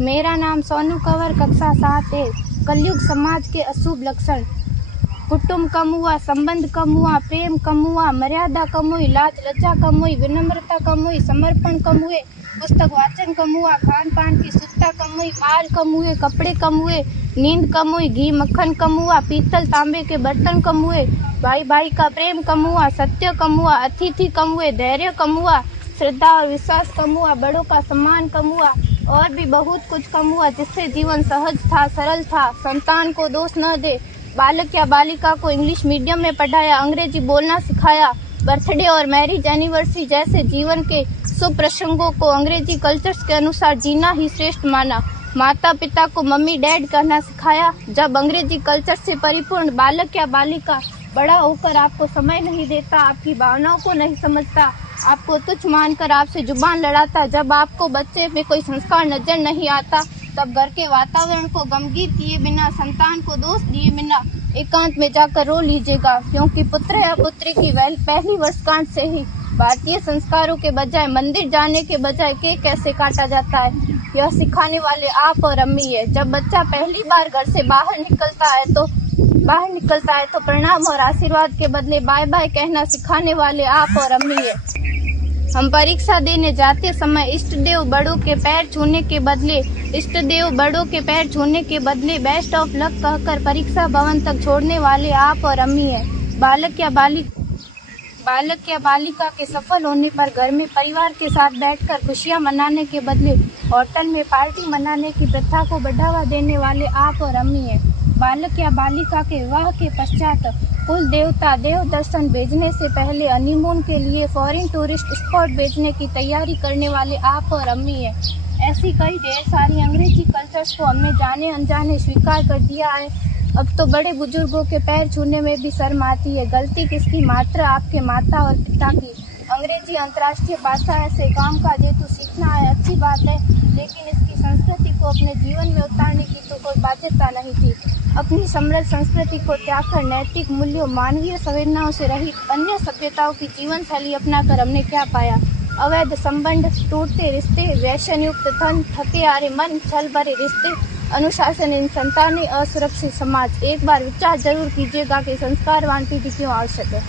मेरा नाम सोनू कंवर, कक्षा 7 है। कलयुग समाज के अशुभ लक्षण। कुटुंब कम हुआ, संबंध कम हुआ, प्रेम कम हुआ, मर्यादा कम हुई, लाज लज्जा कम हुई, विनम्रता कम हुई, समर्पण कम हुए, पुस्तक वाचन कम हुआ, खान पान की शुद्धता कम हुई, बाल कम हुए, कपड़े कम हुए, नींद कम हुई, घी मक्खन कम हुआ, पीतल तांबे के बर्तन कम हुए, भाई भाई का प्रेम कम हुआ, सत्य कम हुआ, अतिथि कम हुए, धैर्य कम हुआ, श्रद्धा और विश्वास कम हुआ, बड़ों का सम्मान कम हुआ और भी बहुत कुछ कम हुआ, जिससे जीवन सहज था, सरल था। संतान को दोष न दे। बालक या बालिका को इंग्लिश मीडियम में पढ़ाया, अंग्रेजी बोलना सिखाया, बर्थडे और मैरिज एनिवर्सरी जैसे जीवन के शुभ प्रसंगों को अंग्रेजी कल्चर्स के अनुसार जीना ही श्रेष्ठ माना। माता पिता को मम्मी डैड कहना सिखाया। जब अंग्रेजी कल्चर से परिपूर्ण बालक या बालिका बड़ा होकर आपको समय नहीं देता, आपकी भावनाओं को नहीं समझता, आपको तुच्छ मानकर आपसे जुबान लड़ाता, जब आपको बच्चे में कोई संस्कार नजर नहीं आता, तब घर के वातावरण को गमगीन किए बिना, संतान को दोष दिए बिना एकांत में जाकर रो लीजिएगा, क्योंकि पुत्र या पुत्री की पहली वर्षगांठ से ही भारतीय संस्कारों के बजाय, मंदिर जाने के बजाय केक कैसे काटा जाता है, यह सिखाने वाले आप और अम्मी है। जब बच्चा पहली बार घर से बाहर निकलता है तो प्रणाम और आशीर्वाद के बदले बाय बाय कहना सिखाने वाले आप और अम्मी है। हम परीक्षा देने जाते समय इष्ट देव बड़ों के पैर छूने के बदले बेस्ट ऑफ लक कहकर परीक्षा भवन तक छोड़ने वाले आप और अम्मी है। बालक या बालिका के सफल होने पर घर में परिवार के साथ बैठकर खुशियां मनाने के बदले होटल में पार्टी मनाने की प्रथा को बढ़ावा देने वाले आप और अम्मी है। बालक या बालिका के विवाह के पश्चात कुल देवता देव दर्शन भेजने से पहले हनीमून के लिए फॉरेन टूरिस्ट स्पॉट भेजने की तैयारी करने वाले आप और अम्मी है। ऐसी कई ढेर सारी अंग्रेजी कल्चर्स को हमने जाने अनजाने स्वीकार कर दिया है। अब तो बड़े बुजुर्गों के पैर छूने में भी शर्म आती है। गलती किसकी? मात्र आपके माता और पिता की। अंग्रेजी अंतर्राष्ट्रीय भाषा है, से काम काज हेतु सीखना है, अच्छी बात है, लेकिन इसकी संस्कृति को अपने जीवन में उतारने की तो कोई बाध्यता नहीं थी। अपनी समृद्ध संस्कृति को त्याग कर नैतिक मूल्यों, मानवीय संवेदनाओं से रहित अन्य सभ्यताओं की जीवन शैली अपनाकर हमने क्या पाया? अवैध संबंध, टूटते रिश्ते, व्यसन युक्त धन, थके हारे मन, छल भरे रिश्ते, अनुशासनहीन संतानें, असुरक्षित समाज। एक बार विचार जरूर कीजिएगा कि संस्कारवान पीढ़ी क्यों आवश्यक है।